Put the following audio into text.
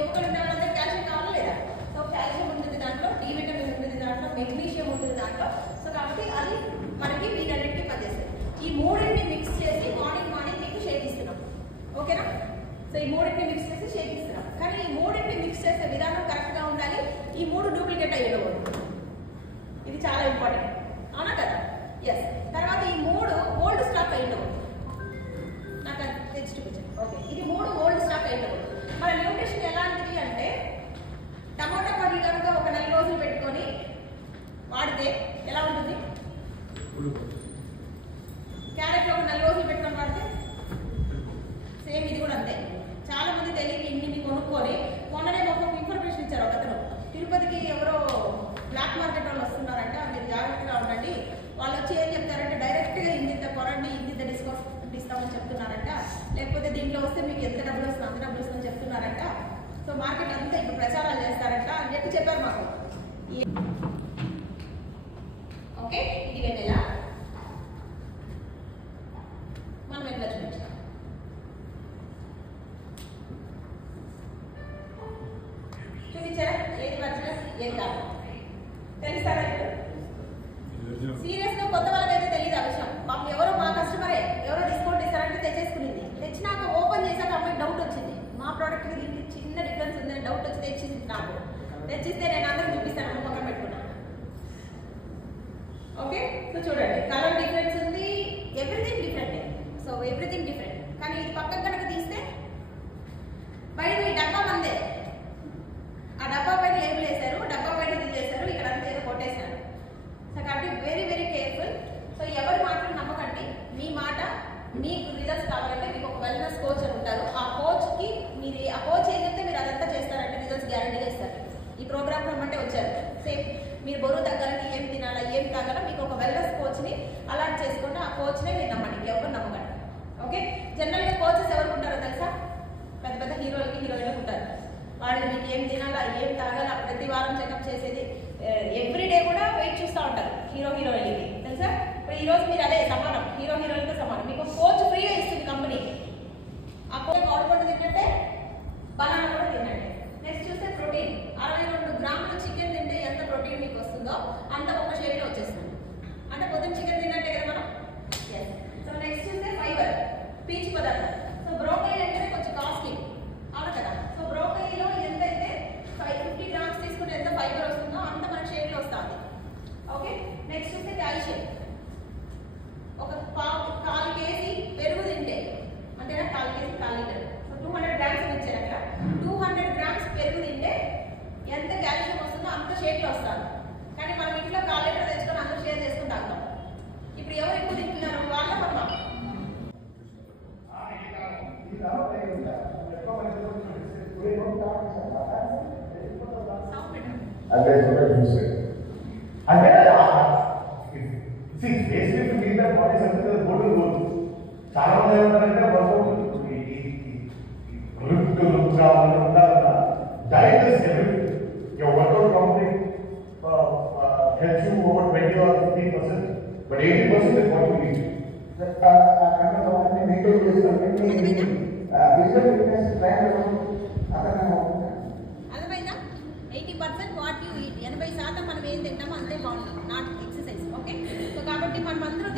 ఎముకలు ఉన్న వాళ్ళంటే కాల్షియం కావాలా లేదా? సో కాల్షియం ఉంటుంది దాంట్లో, డి విటమిన్ ఉంటుంది దాంట్లో, మెగ్నీషియం ఉంటుంది దాంట్లో. సో కాబట్టి అది మనకి వీటన్నిటికీ పనిచేస్తుంది. ఈ మూడింటిని మిక్స్ చేసి మార్నింగ్ మీకు షేక్ ఇస్తున్నాం. ఓకేనా? సో ఈ మూడింటిని మిక్స్ చేసి షేక్ ఇస్తున్నాం. కానీ ఈ మూడింటిని మిక్స్ చేసే విధానం కరెక్ట్గా ఉండాలి. ఈ మూడు డూప్లికేట్ అయ్యేయకూడదు. ఇది చాలా ఇంపార్టెంట్, అవునా కదా? ఎస్. తర్వాత ఈ మూడు ఓల్డ్ స్టాక్ అయ్యేయకూడదు. నాకు అది తెచ్చి చూపించండి. ఓకే, ఇది మూడు ఓల్డ్ స్టాక్ అయ్యేయకూడదు. మన న్యూట్రిషన్ ఎలాంటిది అంటే టమాటా పండ్లు కనుక ఒక 4 రోజులు పెట్టుకొని వాడితే ఎలా ఉంటుంది? క్యారెట్ ఒక 4 రోజులు పెట్టుకొని వాడితే సేమ్ ఇది కూడా అంతే. చాలా మంది తెలియని ఇన్ని కొనుక్కొని మొన్ననే ఒక ఇన్ఫర్మేషన్ ఇచ్చారు ఒకతను. తిరుపతికి ఎవరో బ్లాక్ మార్కెట్ వాళ్ళు వస్తున్నారంటే మీరు జాగ్రత్తగా ఉండండి. వాళ్ళు వచ్చి ఏం చెప్తారంటే డైరెక్ట్గా ఇంత కొనండి, ఇంత డిస్కౌంట్ ఇస్తామని చెప్తున్నారంట. లేకపోతే దీంట్లో వస్తే మీకు ఎంత డబ్బులు వస్తుంది అంత డబ్బులు వస్తుందని చెప్తున్నారంట. సో మార్కెట్ అంతా ఇప్పుడు ప్రచారాలు చేస్తారంట అని చెప్పారు మాకు. ఓకే, ఇది వెన్నెల. మనం ఎట్లా చూపించాం? చూపించారా? ఏది వచ్చినా ఏది కాదు తెలుస్తారా? సీరియస్ గా కొత్త వాళ్ళకైతే తెలియదు ఆ విషయం. మాకు ఎవరో మా కస్టమరే ఎవరో డిస్కౌంట్ ఇస్తారంటే తెచ్చేసుకునింది. తెచ్చినాక ఓపెన్ చేశాక అమ్మాయి డౌట్ వచ్చింది. మా ప్రోడక్ట్ కి దీనికి చిన్న డిఫరెన్స్ ఉందని డౌట్ వచ్చి తెచ్చింది. నాకు తెచ్చిస్తే నేను అందరికి చూపిస్తాను, పక్కన పెట్టుకున్నాను. ఓకే, సో చూడండి, కలర్ డిఫరెన్స్ ఉంది, everything different. So everything different. కానీ ఇది పక్కన కనుక తీస్తే బయట ఈ డబ్బా మందే. ఆ డబ్బా పైన లేబుల్ వేశారు, డబ్బా పైన ఇది చేశారు, ఇక్కడ అంతా ఏదో కొట్టేశారు. సో కాబట్టి వెరీ వెరీ కేర్ఫుల్. సో ఎవరి మాటలు నమ్మకండి. మీ మాట, మీకు రిజల్ట్స్ కావాలంటే మీకు ఒక వెల్నెస్ కోచ్ అని ఉంటారు. ఆ కోచ్కి మీరు ఆ కోచ్ ఏం చెప్తే మీరు అదంతా చేస్తారంటే రిజల్ట్స్ గ్యారంటీగా ఇస్తారు. ఈ ప్రోగ్రామ్ రమ్మంటే వచ్చారు. సేమ్ మీరు బరువు తగ్గాలని ఏం తినాలా ఏం తాగాలా మీకు ఒక వెల్నెస్ కోచ్ని అలాంటి చేసుకోండి. ఆ కోచ్నే మీరు నమ్మండి, ఎవరు నమ్మకండి. ఓకే, జనరల్గా కోచెస్ ఎవరు ఉంటారో తెలుసా? పెద్ద పెద్ద హీరోలకి హీరోయిన్లకు ఉంటారు. వాళ్ళు మీకు ఏం తినాలా ఏం తాగాలా ప్రతి వారం చెకప్ చేసేది. ఎవ్రీడే కూడా వెయిట్ చూస్తూ ఉంటారు హీరోయిన్కి తెలుసా? ఇప్పుడు ఈరోజు మీరు అదే సమానం, హీరోయిన్తో సమానం. మీకు కోచ్ ఫ్రీగా ఇస్తుంది కంపెనీ. ఆ కోచ్ ఆడుకోవడం తింటే బనానా కూడా తినండి. నెక్స్ట్ చూస్తే ప్రోటీన్. 62 గ్రాములు చికెన్ తింటే ఎంత ప్రోటీన్ మీకు వస్తుందో అంత ఒక షేర్లో వచ్చేస్తుంది. అంటే పొద్దున్న చికెన్ తిన్నట్టే కదా మనం. సో నెక్స్ట్ చూస్తే ఫైబర్, పీచు పదార్థం. సో బ్రోకలీ అంటే కొంచెం కాస్ట్లీ, అవును కదా? సో బ్రోకలీలో ఎంతైతే 50 గ్రామ్స్ తీసుకుంటే ఎంత ఫైబర్ వస్తుందో అంత మన షేర్లో వస్తుంది. ఓకే, నెక్స్ట్ చూస్తే కాల్షియం. ఒక 1/4 కేజీ పెరుగు తింటే అంతేనా? 1/4 కేజీ 1/4 లీటర్. సో 200 గ్రామ్స్ ఇచ్చారు అక్కడ. 200 గ్రామ్స్ పెరుగు తింటే ఎంత కాల్షియం వస్తుందో అంత షేర్లో వస్తుంది. కానీ మనం ఇంట్లో 1/4 లీటర్ తెచ్చుకొని అందరూ షేర్ చేసుకుని తాగుతాం. ఇప్పుడు ఎవరు ఎక్కువ తింటున్నారు? వాళ్ళ పర్వం. చాలా మంది ఏమంటారంటే workout complete helps you over 20 or 15%, but 80% is what you need. అర్థమైందా? 80% వాట్ యూ ఈట్. 80% మనం ఏం తింటామో అంతే బాగుంటాం, నాట్ ఎక్సర్సైజ్. ఓకే, సో కాబట్టి మనం అందరూ